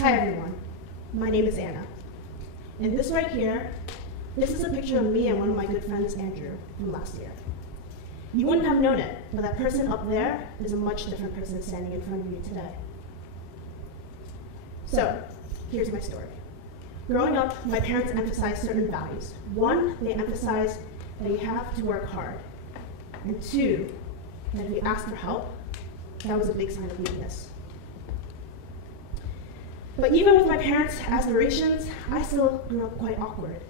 Hi everyone, my name is Anna. And this right here, this is a picture of me and one of my good friends, Andrew, from last year. You wouldn't have known it, but that person up there is a much different person standing in front of you today. So, here's my story. Growing up, my parents emphasized certain values. One, they emphasized that you have to work hard. And two, that if you ask for help, that was a big sign of weakness. But even with my parents' aspirations, I still grew up quite awkward.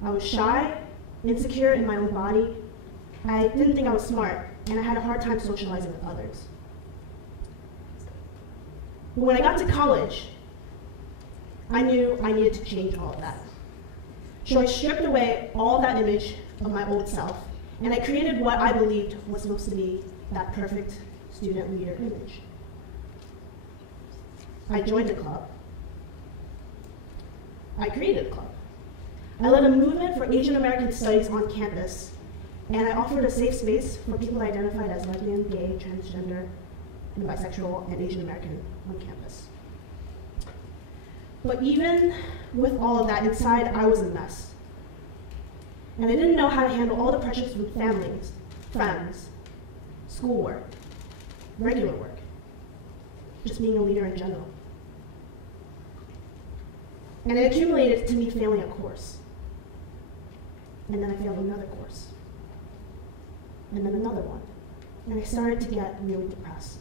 I was shy, insecure in my own body. I didn't think I was smart, and I had a hard time socializing with others. But when I got to college, I knew I needed to change all of that. So I stripped away all that image of my old self, and I created what I believed was supposed to be that perfect student leader image. I joined a club. I created a club. I led a movement for Asian American studies on campus, and I offered a safe space for people identified as lesbian, gay, transgender, and bisexual, and Asian American on campus. But even with all of that inside, I was a mess. And I didn't know how to handle all the pressures from families, friends, schoolwork, regular work, just being a leader in general. And it accumulated to me failing a course. And then I failed another course. And then another one. And I started to get really depressed.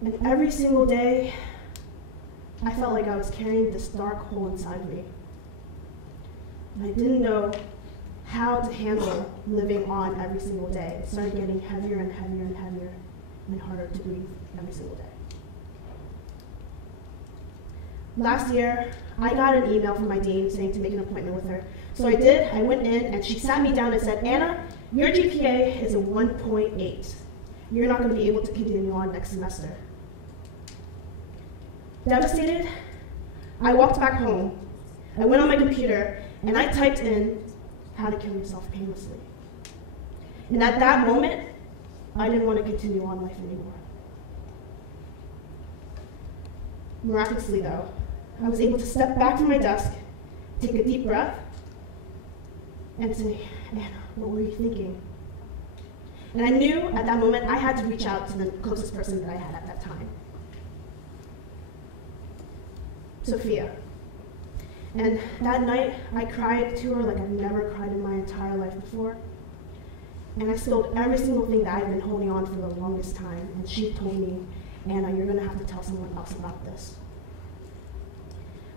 And every single day, I felt like I was carrying this dark hole inside me. And I didn't know how to handle living on every single day. It started getting heavier and heavier and heavier and harder to breathe every single day. Last year, I got an email from my dean saying to make an appointment with her. So I did, I went in, and she sat me down and said, Anna, your GPA is a 1.8. You're not going to be able to continue on next semester. Devastated, I walked back home. I went on my computer, and I typed in how to kill yourself painlessly. And at that moment, I didn't want to continue on life anymore. Miraculously, though, I was able to step back from my desk, take a deep breath, and say, Anna, what were you thinking? And I knew at that moment I had to reach out to the closest person that I had at that time, Sophia. And that night, I cried to her like I've never cried in my entire life before. And I spilled every single thing that I've been holding on for the longest time. And she told me, Anna, you're going to have to tell someone else about this.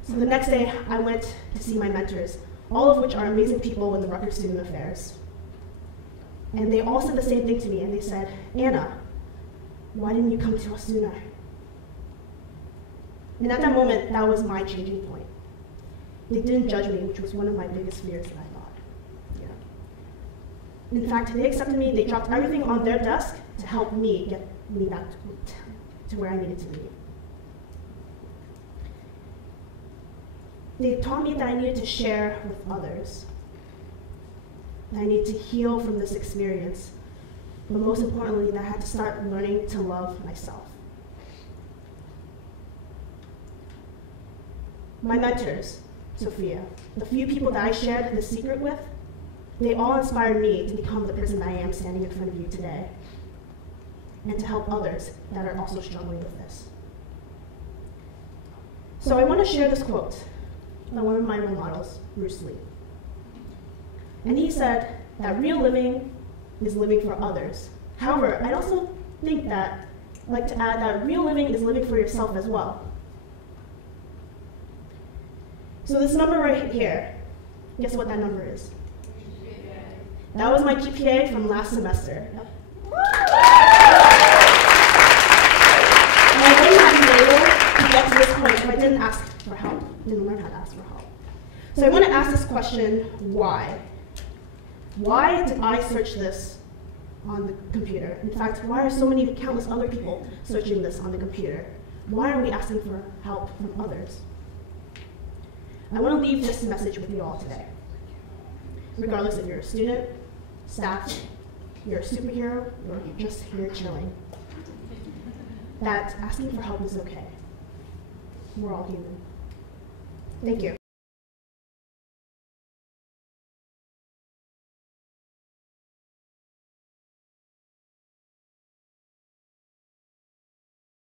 So the next day, I went to see my mentors, all of which are amazing people in the Rutgers Student Affairs. And they all said the same thing to me, and they said, Anna, why didn't you come to us sooner? And at that moment, that was my changing point. They didn't judge me, which was one of my biggest fears that I thought. Yeah. In fact, they accepted me, they dropped everything on their desk to help me get me back to where I needed to be. They taught me that I needed to share with others, that I needed to heal from this experience, but most importantly, that I had to start learning to love myself. My mentors, Sophia, the few people that I shared the secret with, they all inspired me to become the person that I am standing in front of you today, and to help others that are also struggling with this. So I want to share this quote by one of my role models, Bruce Lee. And he said that real living is living for others. However, I'd also think that, I'd like to add that real living is living for yourself as well. So this number right here, guess what that number is? That was my GPA from last semester. And I wouldn't have been able to get to this point if I didn't ask for help, didn't learn how to ask for help. So I want to ask this question, why? Why did I search this on the computer? In fact, why are so many countless other people searching this on the computer? Why are we asking for help from others? I want to leave this message with you all today. Regardless if you're a student, staff, you're a superhero, or you're just here chilling. that asking for help is okay. We're all human. Thank you.